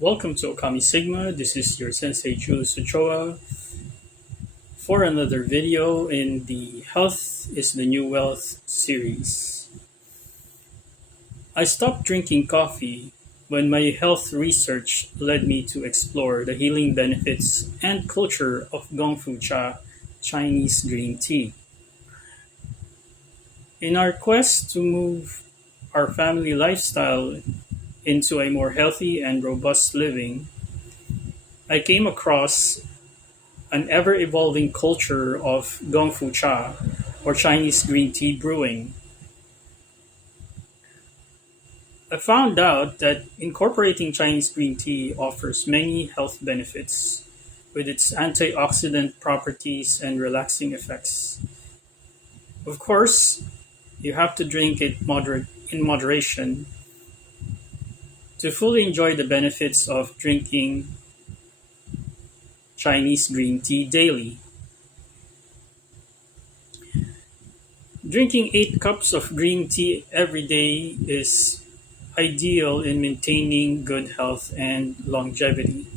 Welcome to Ôkami Sigma. This is your Sensei Julius Ochoa for another video in the Health is the New Wealth series. I stopped drinking coffee when my health research led me to explore the healing benefits and culture of Gongfu Cha Chinese green tea. In our quest to move our family lifestyle into a more healthy and robust living, I came across an ever evolving culture of Gongfu Cha, or Chinese green tea brewing. I found out that incorporating Chinese green tea offers many health benefits with its antioxidant properties and relaxing effects. Of course, you have to drink it in moderation to fully enjoy the benefits of drinking Chinese green tea daily. Drinking 8 cups of green tea every day is ideal in maintaining good health and longevity.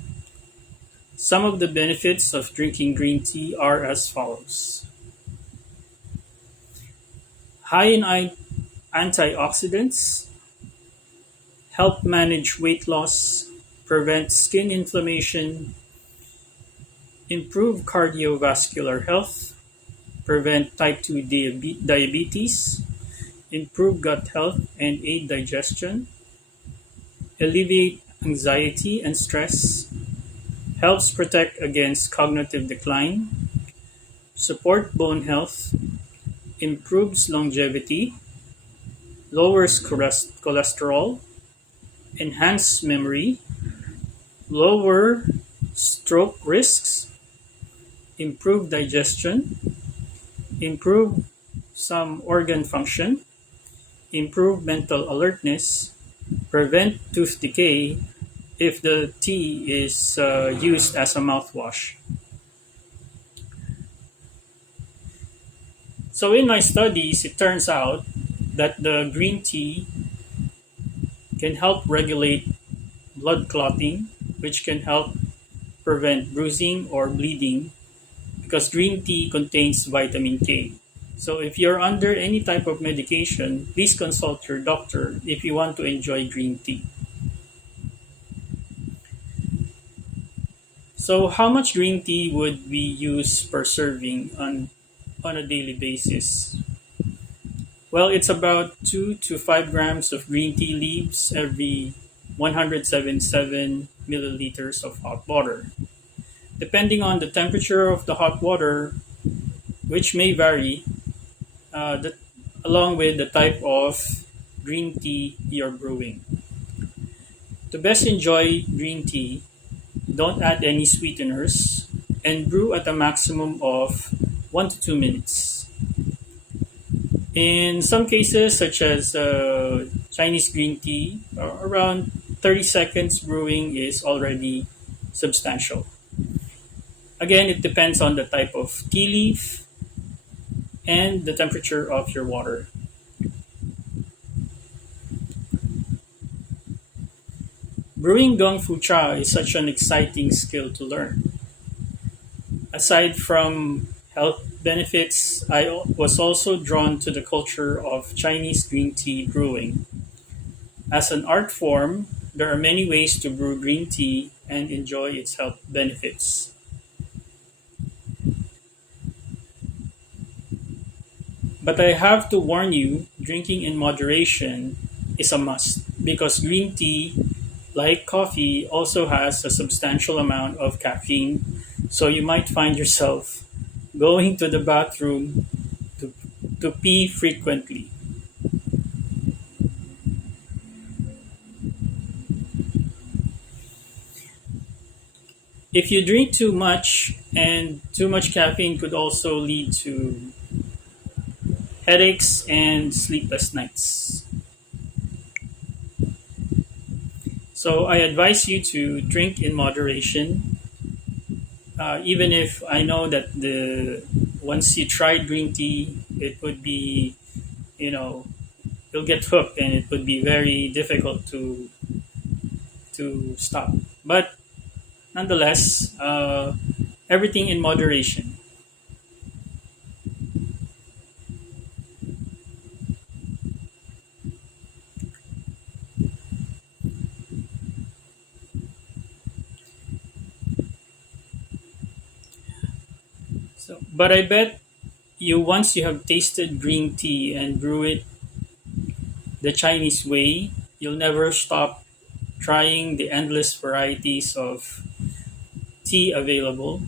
Some of the benefits of drinking green tea are as follows: high in antioxidants, help manage weight loss, prevent skin inflammation, improve cardiovascular health, prevent type 2 diabetes, improve gut health and aid digestion, alleviate anxiety and stress, helps protect against cognitive decline, support bone health, improves longevity, lowers cholesterol, enhance memory, lower stroke risks, improve digestion, improve some organ function, improve mental alertness, prevent tooth decay if the tea is used as a mouthwash. So, in my studies, it turns out that the green tea can help regulate blood clotting, which can help prevent bruising or bleeding because green tea contains vitamin K. So, if you're under any type of medication, please consult your doctor if you want to enjoy green tea. So, how much green tea would we use per serving on a daily basis? Well, it's about 2 to 5 grams of green tea leaves every 177 milliliters of hot water. Depending on the temperature of the hot water, which may vary, the, along with the type of green tea you're brewing. To best enjoy green tea, don't add any sweeteners and brew at a maximum of 1 to 2 minutes. In some cases, such as Chinese green tea, around 30 seconds brewing is already substantial. Again, it depends on the type of tea leaf and the temperature of your water. Brewing Gongfu Cha is such an exciting skill to learn. Aside from health benefits, I was also drawn to the culture of Chinese green tea brewing. As an art form, there are many ways to brew green tea and enjoy its health benefits. But I have to warn you, drinking in moderation is a must because green tea, like coffee, also has a substantial amount of caffeine, so you might find yourself going to the bathroom to, to pee frequently. If you drink too much, and too much caffeine could also lead to headaches and sleepless nights. So I advise you to drink in moderation. Even if I know that the once you try green tea, it would be, you know, you'll get hooked, and it would be very difficult to stop. But nonetheless, everything in moderation. So, but I bet you once you have tasted green tea and brew it the Chinese way, you'll never stop trying the endless varieties of tea available,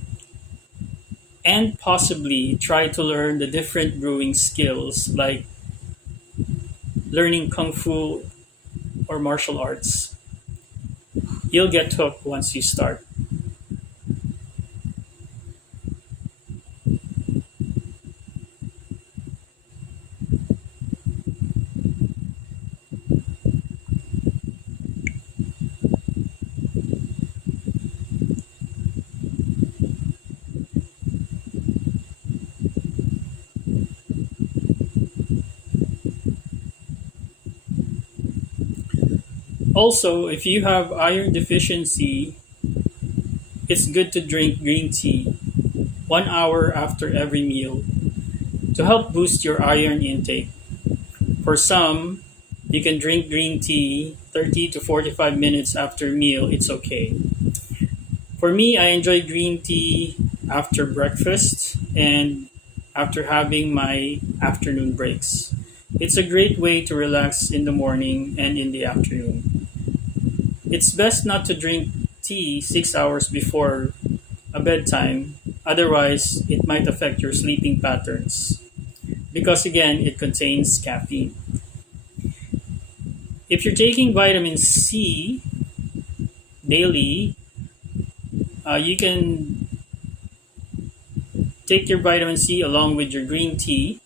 and possibly try to learn the different brewing skills like learning kung fu or martial arts. You'll get hooked once you start. Also, if you have iron deficiency, it's good to drink green tea 1 hour after every meal to help boost your iron intake. For some, you can drink green tea 30 to 45 minutes after a meal, it's okay. For me, I enjoy green tea after breakfast and after having my afternoon breaks. It's a great way to relax in the morning and in the afternoon. It's best not to drink tea 6 hours before a bedtime, otherwise, it might affect your sleeping patterns. Because again, it contains caffeine. If you're taking vitamin C daily, you can take your vitamin C along with your green tea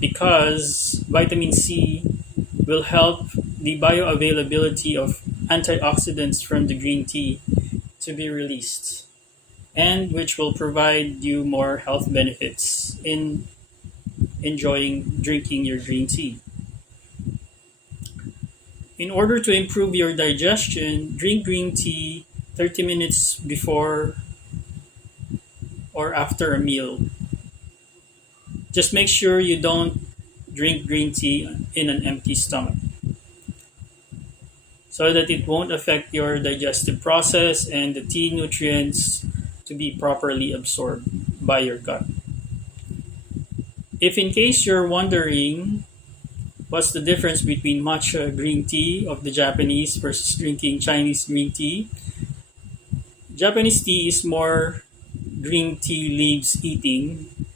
because vitamin C will help the bioavailability of antioxidants from the green tea to be released, and which will provide you more health benefits in enjoying drinking your green tea. In order to improve your digestion, drink green tea 30 minutes before or after a meal. Just make sure you don't drink green tea in an empty stomach so that it won't affect your digestive process and the tea nutrients to be properly absorbed by your gut. If in case you're wondering what's the difference between matcha green tea of the Japanese versus drinking Chinese green tea, Japanese tea is more green tea leaves eating,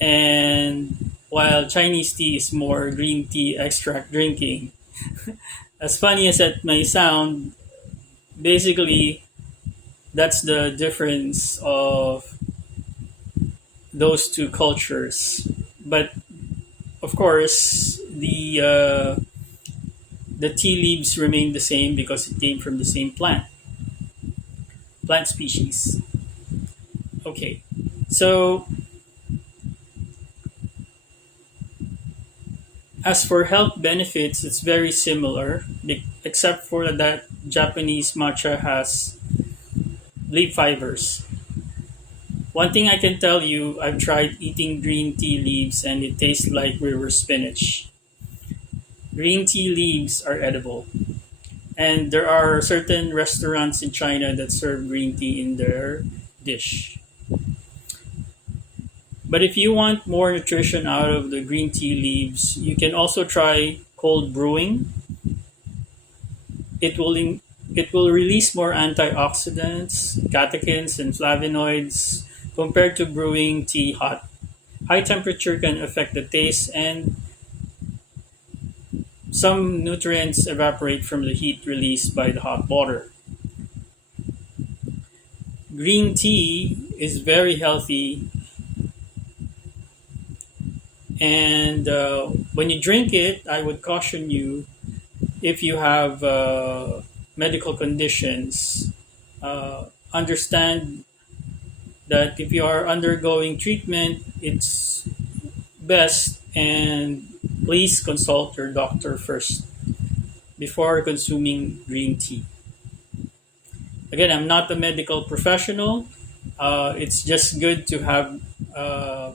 and while Chinese tea is more green tea extract drinking. As funny as that may sound, basically that's the difference of those two cultures. But of course, the tea leaves remain the same because it came from the same plant species. Okay, so as for health benefits, it's very similar, except for that Japanese matcha has leaf fibers. One thing I can tell you, I've tried eating green tea leaves and it tastes like river spinach. Green tea leaves are edible, and there are certain restaurants in China that serve green tea in their dish. But if you want more nutrition out of the green tea leaves, you can also try cold brewing. It will it will release more antioxidants, catechins, and flavonoids compared to brewing tea hot. High temperature can affect the taste, and some nutrients evaporate from the heat released by the hot water. Green tea is very healthy, and when you drink it, I would caution you if you have medical conditions, understand that if you are undergoing treatment, it's best and please consult your doctor first before consuming green tea. Again, I'm not a medical professional. It's just good to have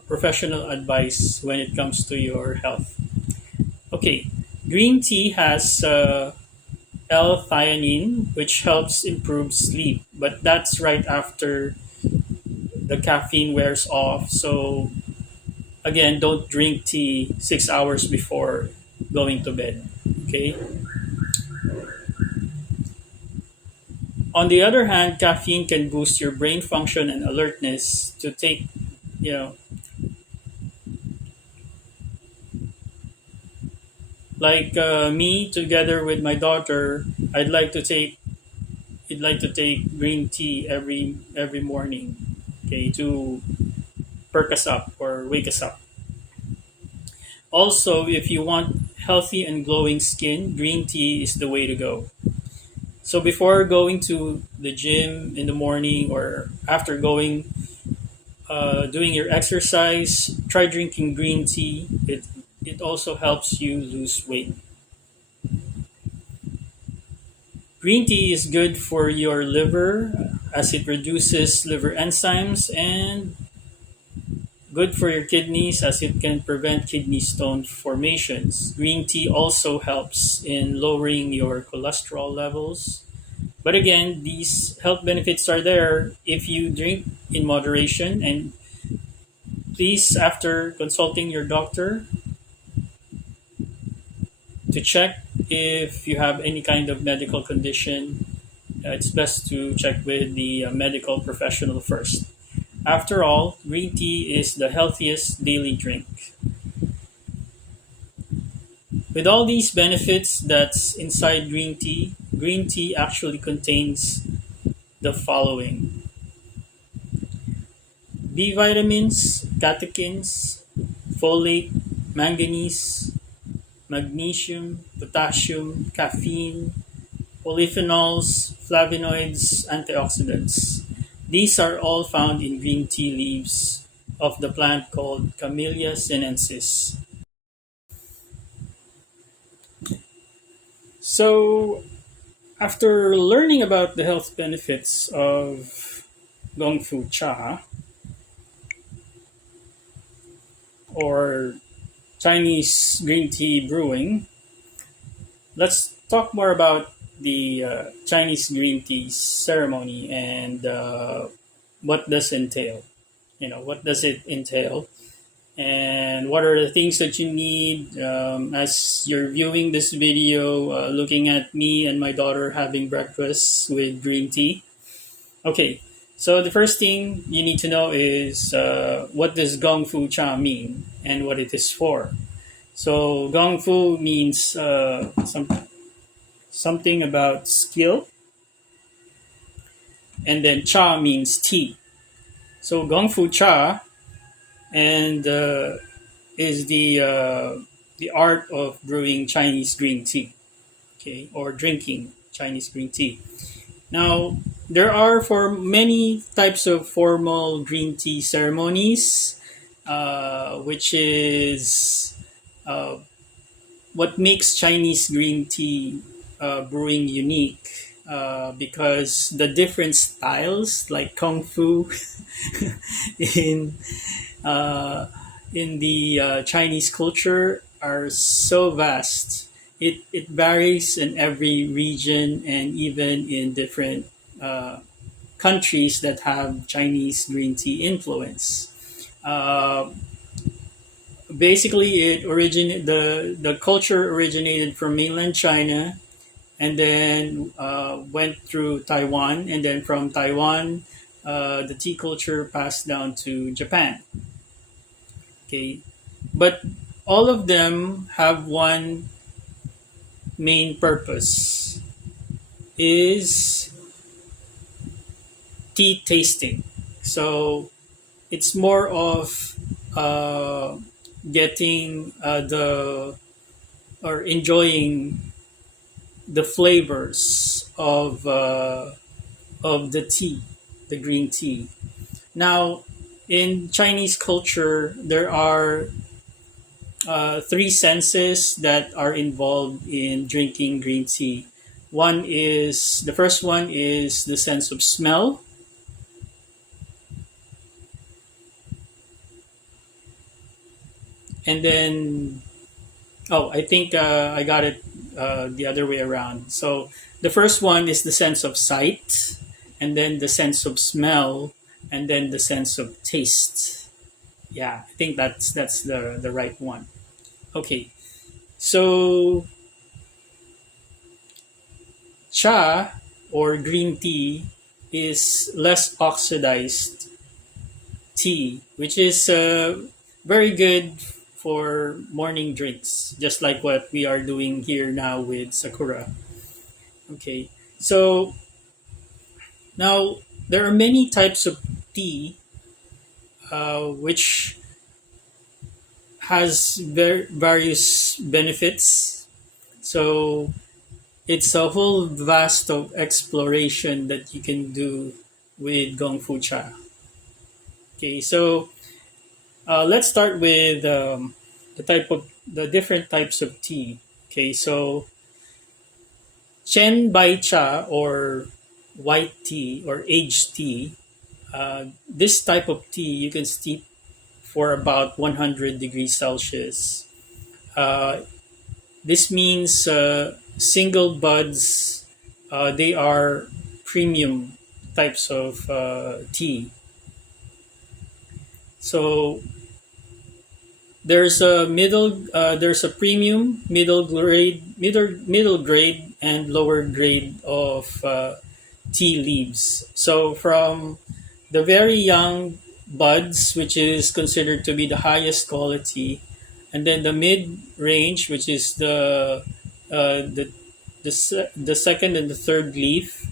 professional advice when it comes to your health. Okay, green tea has L-theanine, which helps improve sleep, but that's right after the caffeine wears off. So again, don't drink tea 6 hours before going to bed. Okay. On the other hand, caffeine can boost your brain function and alertness to take, you know, like me together with my daughter, I'd like to take green tea every morning, okay, to perk us up or wake us up. Also, if you want healthy and glowing skin, green tea is the way to go. So before going to the gym in the morning or after doing your exercise, try drinking green tea. It also helps you lose weight. Green tea is good for your liver as it reduces liver enzymes and good for your kidneys as it can prevent kidney stone formations. Green tea also helps in lowering your cholesterol levels. But again, these health benefits are there if you drink in moderation. And please, after consulting your doctor, to check if you have any kind of medical condition, it's best to check with the medical professional first. After all, green tea is the healthiest daily drink. With all these benefits that's inside green tea actually contains the following: B vitamins, catechins, folate, manganese, magnesium, potassium, caffeine, polyphenols, flavonoids, antioxidants. These are all found in green tea leaves of the plant called Camellia sinensis. So, after learning about the health benefits of Gong Fu Cha or Chinese green tea brewing, let's talk more about the Chinese green tea ceremony and what does entail. What does it entail, and what are the things that you need as you're viewing this video, looking at me and my daughter having breakfast with green tea. Okay, so the first thing you need to know is what does Gong Fu Cha mean and what it is for. So Gong Fu means something about skill, and then Cha means tea. So Gong Fu Cha and is the art of brewing Chinese green tea, okay, or drinking Chinese green tea. Now, there are for many types of formal green tea ceremonies, which is uh, what makes Chinese green tea brewing unique. Because the different styles like kung fu in uh, in the Chinese culture are so vast. It varies in every region and even in different uh, countries that have Chinese green tea influence. Uh, Basically, the culture originated from mainland China and then went through Taiwan, and then from Taiwan, the tea culture passed down to Japan. Okay, but all of them have one main purpose: is tea tasting. So it's more of uh, getting the or enjoying the flavors of the tea, the green tea. Now, in Chinese culture, there are three senses that are involved in drinking green tea. The first one is the sense of smell, and then I think I got it the other way around. So the first one is the sense of sight, and then the sense of smell, and then the sense of taste. Yeah, I think that's the right one. Okay, so cha or green tea is less oxidized tea, which is very good for morning drinks, just like what we are doing here now with Sakura. Okay, so now there are many types of tea which has various benefits. So it's a whole vast of exploration that you can do with Gong Fu Cha. Okay, so let's start with the different types of tea. Okay, so Chen Bai Cha or white tea or aged tea. This type of tea you can steep for about 100 degrees Celsius. Uh, this means single buds. They are premium types of tea. So there's a premium, middle grade, and lower grade of tea leaves. So from the very young buds, which is considered to be the highest quality, and then the mid range, which is the second and the third leaf,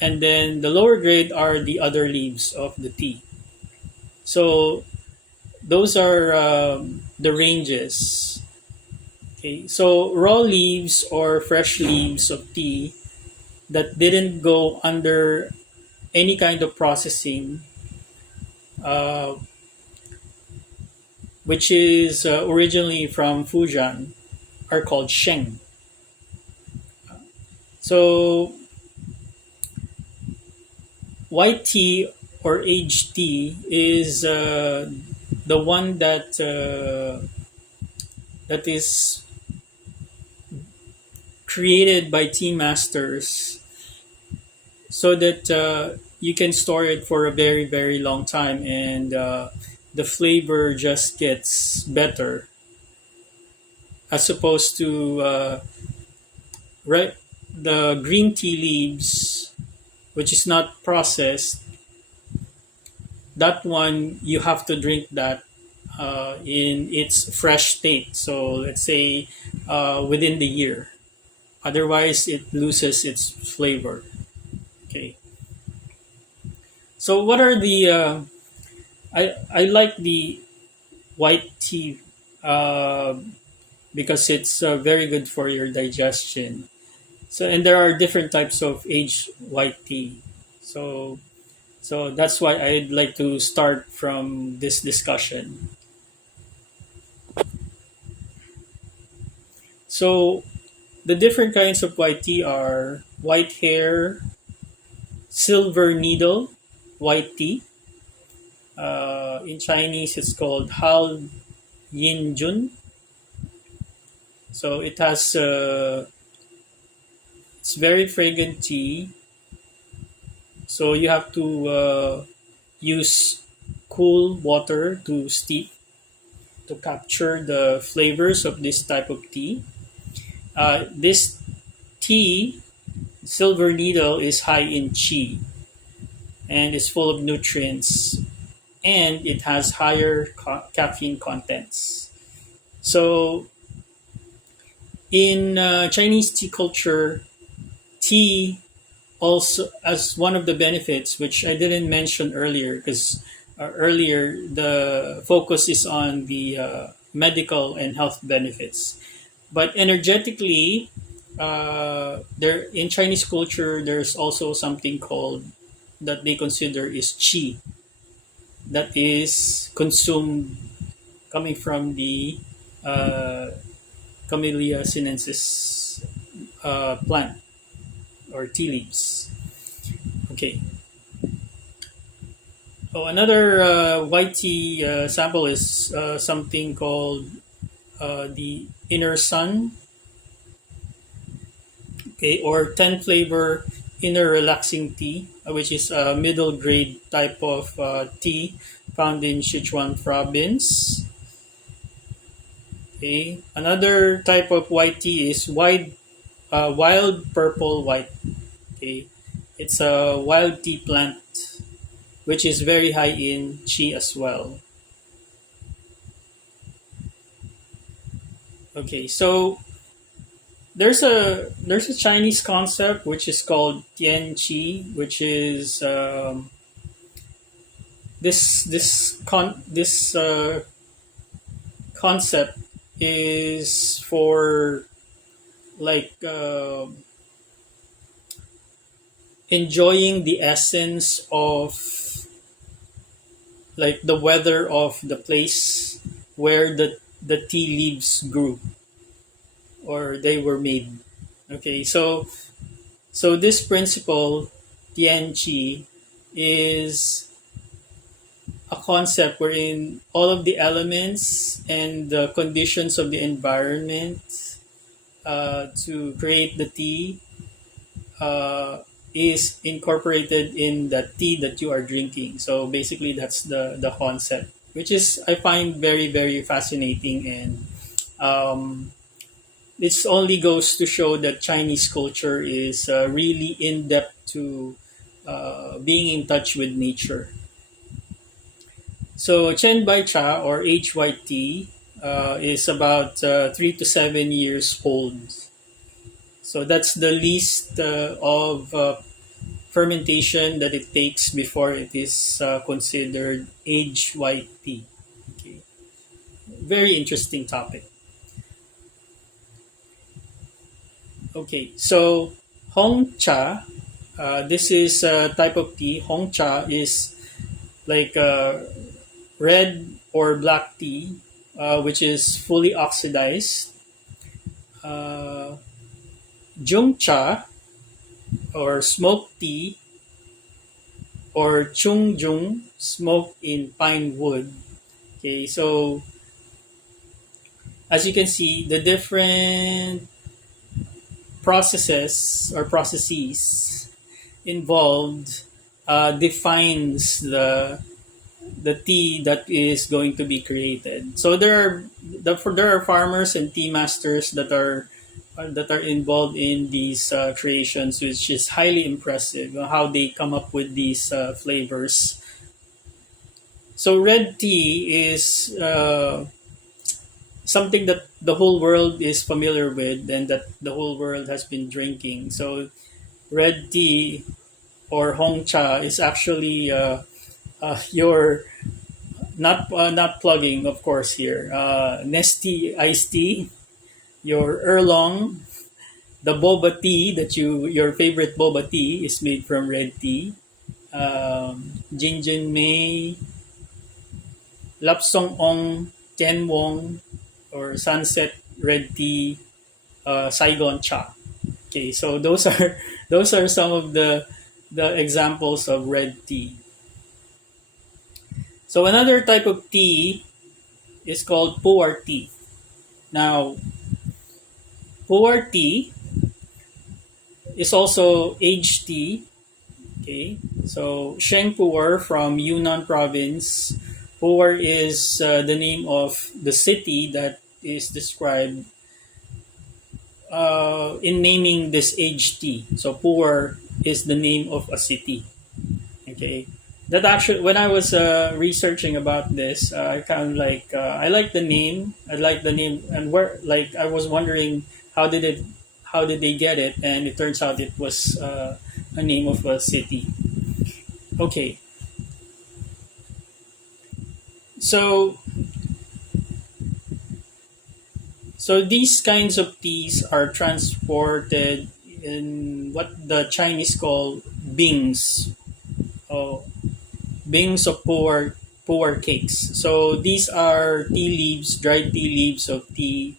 and then the lower grade are the other leaves of the tea. So those are the ranges. Okay, so raw leaves or fresh leaves of tea that didn't go under any kind of processing, uh, which is originally from Fujian, are called sheng. So white tea or aged tea is the one that is created by tea masters so that you can store it for a very very long time, and the flavor just gets better as opposed to right the green tea leaves, which is not processed. That one you have to drink that in its fresh state, so let's say within the year, otherwise it loses its flavor. Okay, so what are the I like the white tea uh, because it's very good for your digestion. So, and there are different types of aged white tea. So so that's why I'd like to start from this discussion. So the different kinds of white tea are white hair, silver needle, white tea. In Chinese, it's called Hal Yin Jun. So it has it's very fragrant tea. So you have to use cool water to steep to capture the flavors of this type of tea. This tea, silver needle, is high in qi and is full of nutrients, and it has higher caffeine contents. So in Chinese tea culture, tea also as one of the benefits, which I didn't mention earlier because earlier the focus is on the medical and health benefits. But energetically, there in Chinese culture, there's also something called that they consider is qi that is consumed coming from the uh, Camellia sinensis plant or tea leaves. Okay. Oh, another white tea sample is something called the Inner Sun, okay, or 10 flavor inner relaxing tea, which is a middle grade type of tea found in Sichuan province. Okay, another type of white tea is wild purple white. Okay, it's a wild tea plant which is very high in qi as well. Okay, so there's a Chinese concept which is called Tian Qi, which is this concept is for like enjoying the essence of like the weather of the place where the tea leaves grew or they were made. Okay, so this principle, Tianqi, is a concept wherein all of the elements and the conditions of the environment to create the tea uh, is incorporated in the tea that you are drinking. So basically, that's the concept, which is I find very very fascinating, and um, this only goes to show that Chinese culture is really in depth to being in touch with nature. So Chen Bai Cha or HYT is about 3 to 7 years old. So that's the least of fermentation that it takes before it is considered aged white tea. Okay. Very interesting topic. Okay, so Hong Cha, this is a type of tea. Hong Cha is like red or black tea, which is fully oxidized. Uh, Jung Cha or smoked tea or Chung Jung, smoked in pine wood. Okay, so as you can see, the different processes involved defines the tea that is going to be created. So there are farmers and tea masters that are involved in these creations, which is highly impressive. How they come up with these flavors. So red tea is something that the whole world is familiar with and that the whole world has been drinking. So red tea or Hong Cha is actually your not plugging, of course, here. Nesty iced tea, your Erlong, the boba tea that your favorite boba tea is made from red tea. Jinjin Mei, Lapsong Ong, Ken Wong, or Sunset Red Tea, Saigon Cha. Okay, so those are those are some of the examples of red tea. So another type of tea is called pu'er tea. Now, pu'er tea is also aged tea. Okay, so Sheng Pu'er from Yunnan province. Pu'er is the name of the city that is described in naming this aged tea. So Pu'er is the name of a city. Okay, that actually when I was researching about this, I kind of like I like the name. I like the name, and where like I was wondering how did it how did they get it, and it turns out it was a name of a city. Okay, so so these kinds of teas are transported in what the Chinese call bings. Oh, bings of pu'er cakes. So these are tea leaves, dried tea leaves of tea,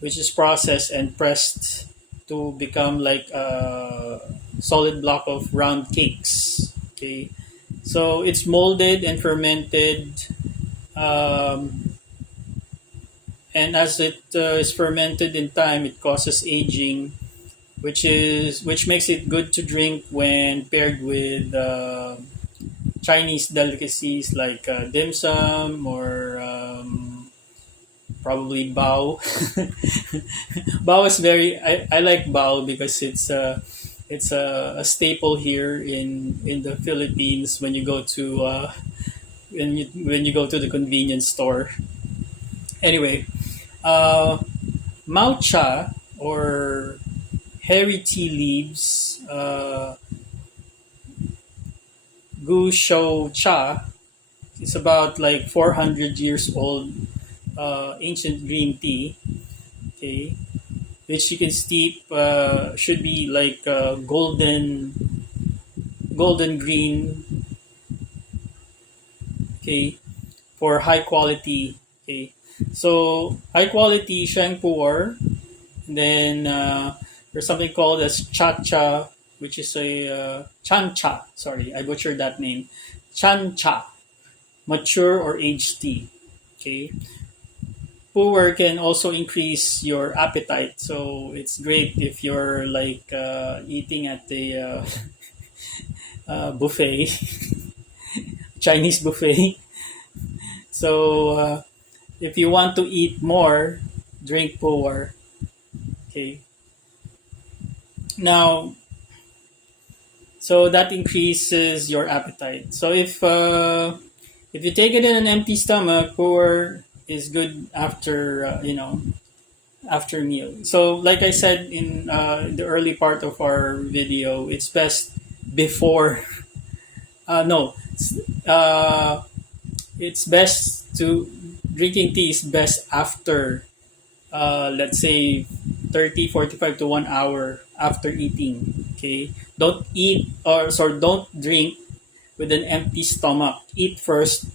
which is processed and pressed to become like a solid block of round cakes. Okay, so it's molded and fermented, um, and as it is fermented in time, it causes aging, which makes it good to drink when paired with Chinese delicacies like dim sum or probably bao. Bao is very. I like bao because it's a staple here in the Philippines when you go to when you go to the convenience store. Anyway, uh, Mao cha or hairy tea leaves, gu shou cha is about like 400 years old ancient green tea. Okay, which you can steep should be like golden green. Okay, for high quality. Okay, so high quality shampoo. Then there's something called as cha cha, which is a chan cha. Sorry, I butchered that name. Chan cha, mature or aged tea. Okay, poor can also increase your appetite, so it's great if you're like eating at the buffet, Chinese buffet. So if you want to eat more, drink poor. Okay. Now, so that increases your appetite. So if you take it in an empty stomach, poor is good after after meal. So like I said in the early part of our video, it's best before. No, uh, it's best to drinking tea is best after let's say 30, 45 to 1 hour after eating. Okay, don't eat or sorry, don't drink with an empty stomach. Eat first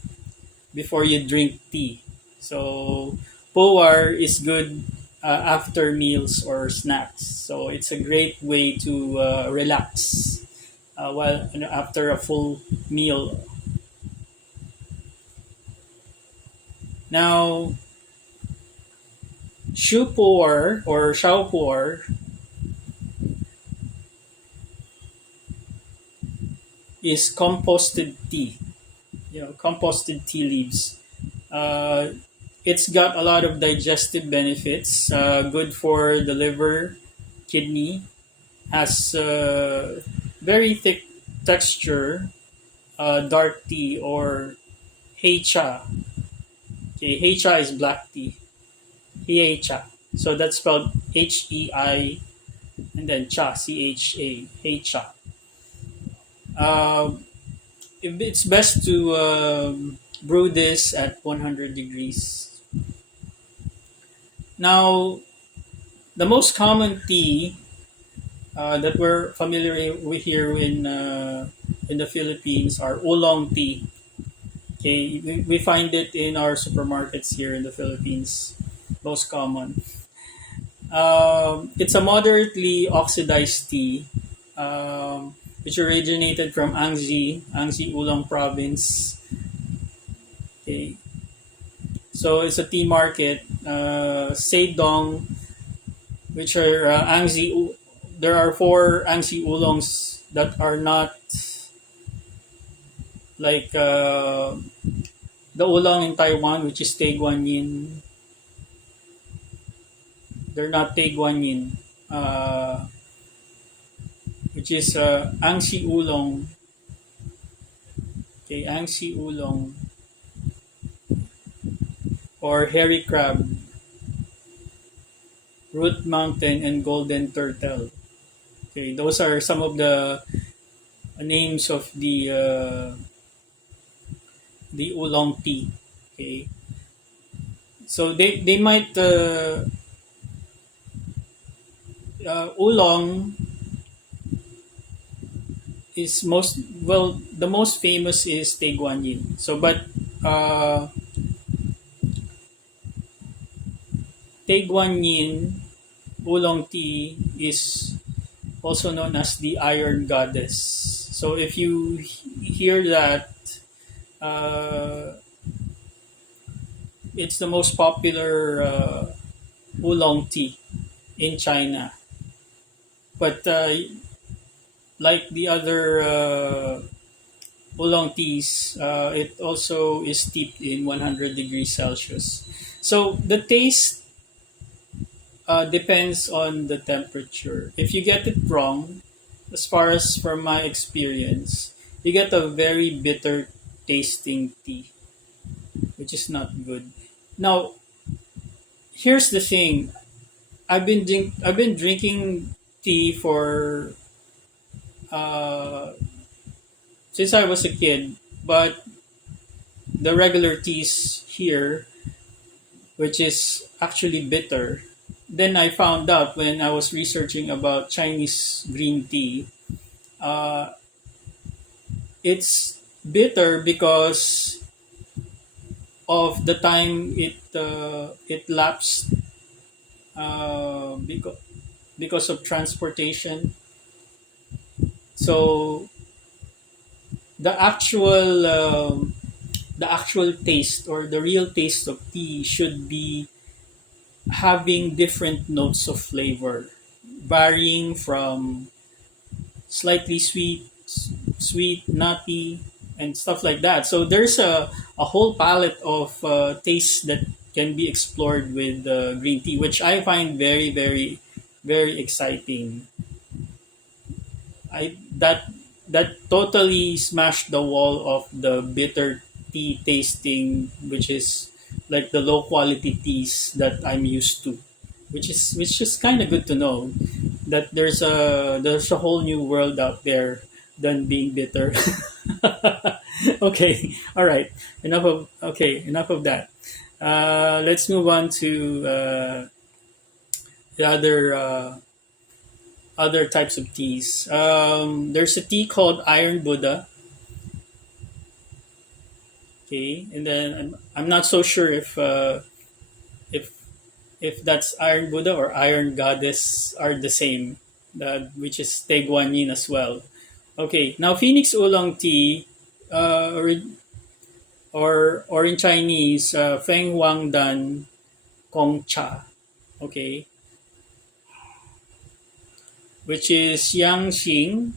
before you drink tea. So pu'er is good after meals or snacks. So it's a great way to relax while after a full meal. Now, shu pu'er or shao pu'er is composted tea. Composted tea leaves. Uh, it's got a lot of digestive benefits. Good for the liver, kidney. Has very thick texture. Dark tea or heicha. Okay, heicha is black tea. Heicha. So that's spelled Hei and then cha, Cha. Heicha. Uh, it's best to brew this at 100 degrees. Now, the most common tea that we're familiar with here in the Philippines are oolong tea. Okay, we find it in our supermarkets here in the Philippines. Most common. It's a moderately oxidized tea, which originated from Angsi Oolong province. Okay, so it's a tea market. Seidong, which are there are four Angsi Oolongs that are not like the oolong in Taiwan, which is Tei Guanyin. They're not Tei Guanyin, which is Angsi Oolong. Okay, Angsi Oolong or hairy crab, root mountain, and golden turtle. Okay, those are some of the names of the oolong tea. Okay, so they might oolong is most well the most famous is Tei Guanyin. So but uh, Taeguanyin oolong tea is also known as the Iron Goddess. So if you hear that, uh, it's the most popular oolong tea in China. But like the other oolong teas, it also is steeped in 100 degrees Celsius. So the taste depends on the temperature. If you get it wrong, as far as from my experience, you get a very bitter tasting tea, which is not good. Now, here's the thing. I've been drinking tea for uh, since I was a kid, but the regular teas here, which is actually bitter. Then I found out when I was researching about Chinese green tea, uh, it's bitter because of the time it lapsed because of transportation. So the actual the actual taste or the real taste of tea should be having different notes of flavor, varying from slightly sweet, nutty, and stuff like that. So there's a whole palette of tastes that can be explored with green tea, which I find very exciting. I that totally smashed the wall of the bitter tea tasting, which is like the low quality teas that I'm used to, which is kind of good to know that there's a whole new world out there than being bitter. Okay, all right. Enough of that. Let's move on to the other types of teas. There's a tea called Iron Buddha. Okay, and then I'm not so sure if if that's Iron Buddha or Iron Goddess are the same, which is Teguanyin as well. Okay, now Phoenix Oolong Tea, or in Chinese, Feng Wang Dan Kong Cha. Okay, which is Yang Xing,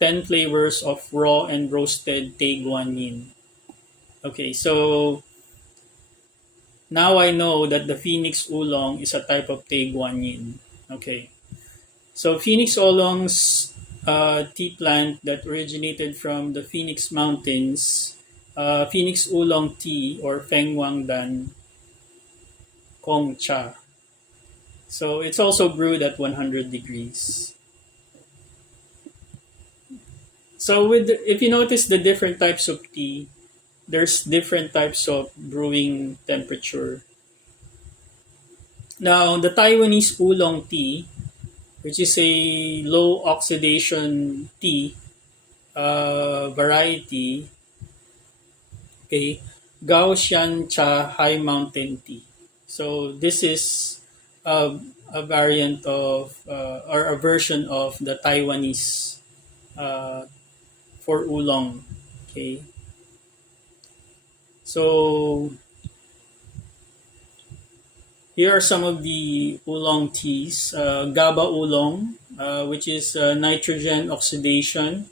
10 flavors of raw and roasted Teguanyin. Okay, so now I know that the Phoenix Oolong is a type of Teguanyin. Okay. So Phoenix Oolong's tea plant that originated from the Phoenix Mountains, Phoenix Oolong tea or Feng Wang Dan Kong Cha. So it's also brewed at 100 degrees. So if you notice the different types of tea, there's different types of brewing temperature. Now, the Taiwanese oolong tea, which is a low oxidation tea variety, okay, Gaoxian Cha High Mountain Tea. So this is a variant of or a version of the Taiwanese uh, for oolong. Okay, so here are some of the oolong teas. GABA oolong, which is nitrogen oxidation,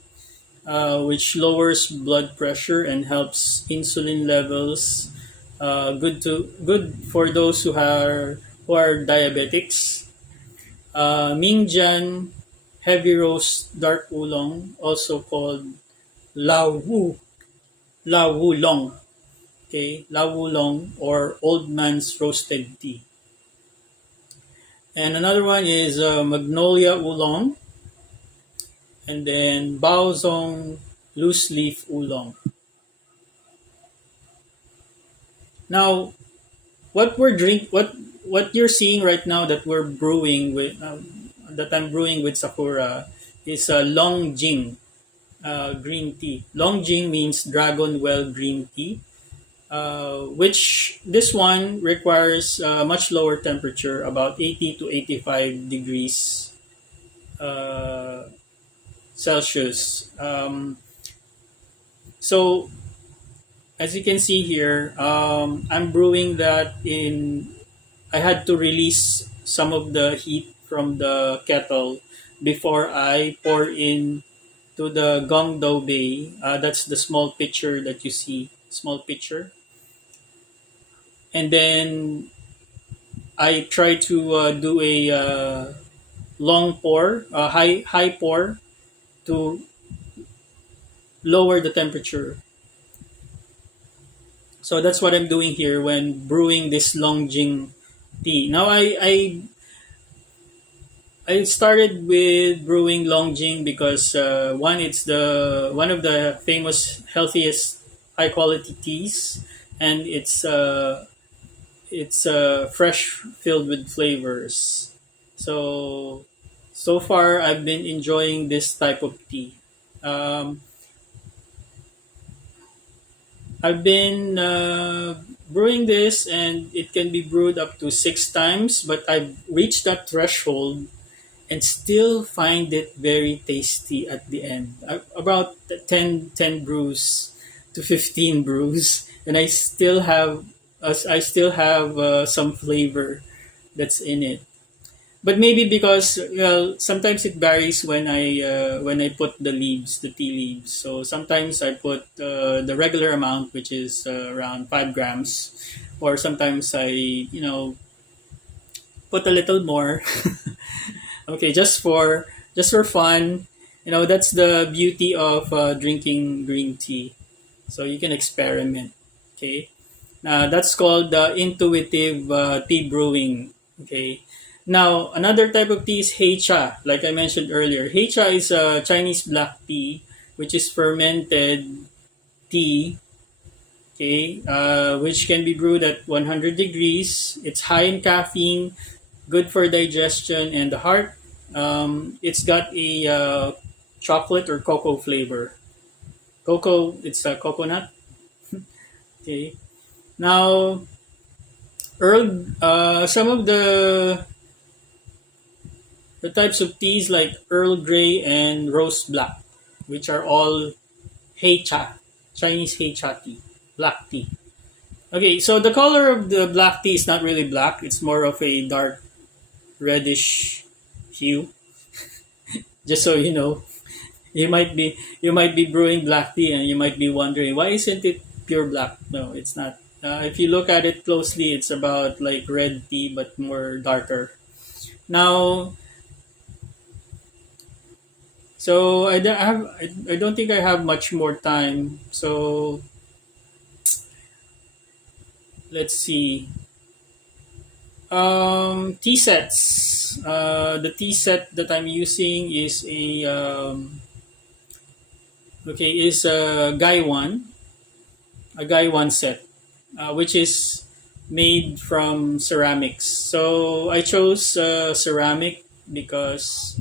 which lowers blood pressure and helps insulin levels. Good for those who are diabetics. Mingjian heavy roast dark oolong, also called Lao Wu, Lao Wu Long. Okay, Lao Wu Long or old man's roasted tea. And another one is Magnolia Oolong, and then Baozong Loose Leaf Oolong. Now, what you're seeing right now that we're brewing with that I'm brewing with Sakura is a Longjing green tea. Longjing means dragon well green tea. which this one requires much lower temperature, about 80 to 85 degrees uh, Celsius. So as you can see here, I'm brewing that in. I had to release some of the heat from the kettle before I pour in to the gong do bay. That's the small pitcher that you see, small pitcher, and then I try to do a long pour, high pour to lower the temperature. So that's what I'm doing here when brewing this Longjing tea. Now I started with brewing Longjing because one, it's the one of the famous healthiest high quality teas, and it's fresh, filled with flavors. So so far I've been enjoying this type of tea. Um, I've been brewing this, and it can be brewed up to 6 times, but I've reached that threshold and still find it very tasty at the end. About 10 brews to 15 brews, and I still have some flavor that's in it. But maybe because, well, sometimes it varies when I put the leaves, the tea leaves. So sometimes I put the regular amount, which is around 5 grams, or sometimes I put a little more. Okay, just for fun. That's the beauty of drinking green tea. So you can experiment. Okay, that's called intuitive tea brewing. Okay. Now, another type of tea is heicha, like I mentioned earlier. Heicha is a Chinese black tea, which is fermented tea, okay, which can be brewed at 100 degrees. It's high in caffeine, good for digestion and the heart. It's got a chocolate or cocoa flavor. Cocoa, it's a coconut. Okay. Now, some of the types of teas like Earl Grey and Roast Black, which are all heicha, Chinese heicha tea, black tea. Okay, so the color of the black tea is not really black; it's more of a dark reddish hue. Just so you know, you might be brewing black tea and you might be wondering why isn't it pure black? No, it's not. If you look at it closely, it's about like red tea but more darker. Now, so I don't think I have much more time. So let's see. Tea sets. The tea set that I'm using is a guy one set, which is made from ceramics. So I chose ceramic because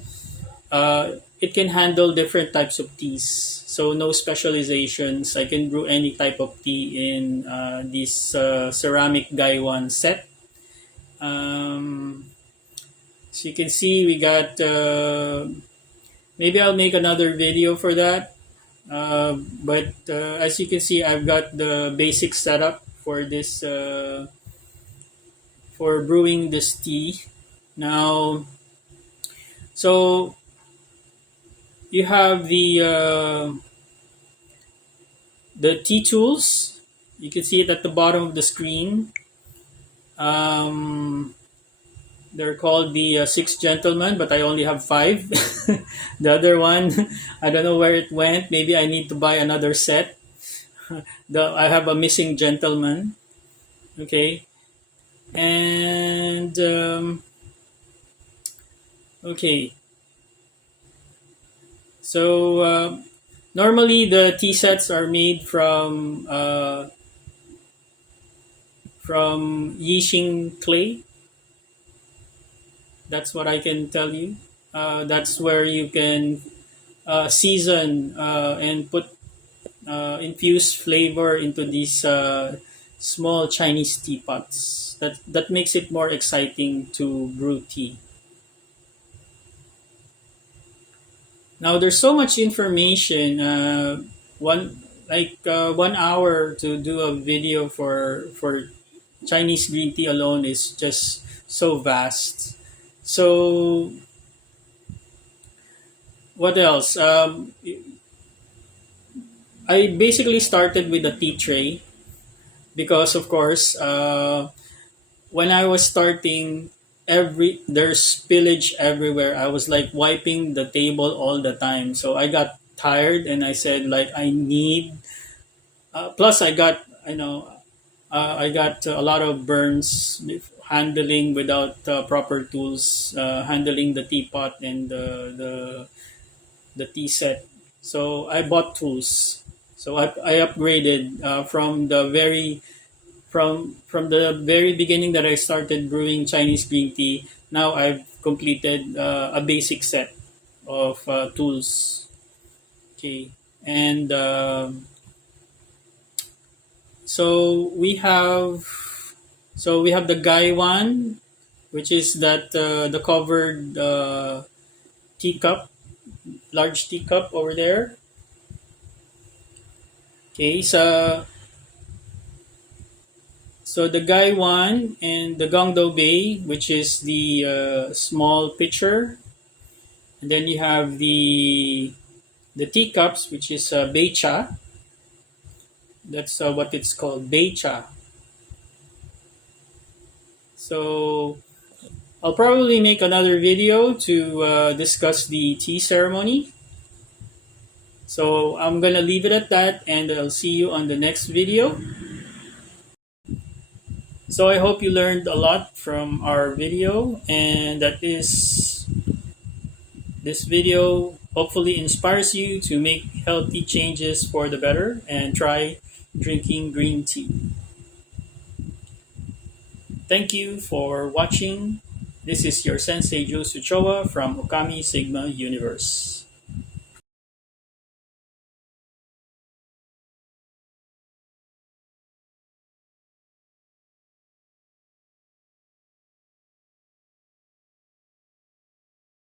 it can handle different types of teas. So no specializations. I can brew any type of tea in this ceramic guy one set. So you can see we got. Maybe I'll make another video for that. But as you can see, I've got the basic setup for this for brewing this tea. Now, so you have the tea tools. You can see it at the bottom of the screen. Um, they're called the Six Gentlemen, but I only have five. The other one, I don't know where it went. Maybe I need to buy another set. I have a missing gentleman. Okay, and okay. So normally the tea sets are made from Yixing clay. That's what I can tell you. That's where you can season and put infuse flavor into these small Chinese teapots. That makes it more exciting to brew tea. Now there's so much information. One 1 hour to do a video for Chinese green tea alone is just so vast. So what else? I basically started with a tea tray because, of course, when I was starting, there's spillage everywhere. I was like wiping the table all the time, so I got tired and I said like I need. Plus, I got a lot of burns handling without proper tools, handling the teapot and the tea set. So I bought tools. So I upgraded from the very beginning that I started brewing Chinese green tea. Now I've completed a basic set of tools. Okay, and so we have the guy one, which is that the covered teacup, large teacup over there. Okay, so the guy one and the Gongdo Bay, which is the small pitcher, and then you have the teacups, which is Beicha. That's what it's called, Beicha. So I'll probably make another video to discuss the tea ceremony. So I'm gonna leave it at that, and I'll see you on the next video. So I hope you learned a lot from our video, and that is this video hopefully inspires you to make healthy changes for the better and try drinking green tea. Thank you for watching. This is your Sensei Julius Ochoa from Ôkami Sigma Universe.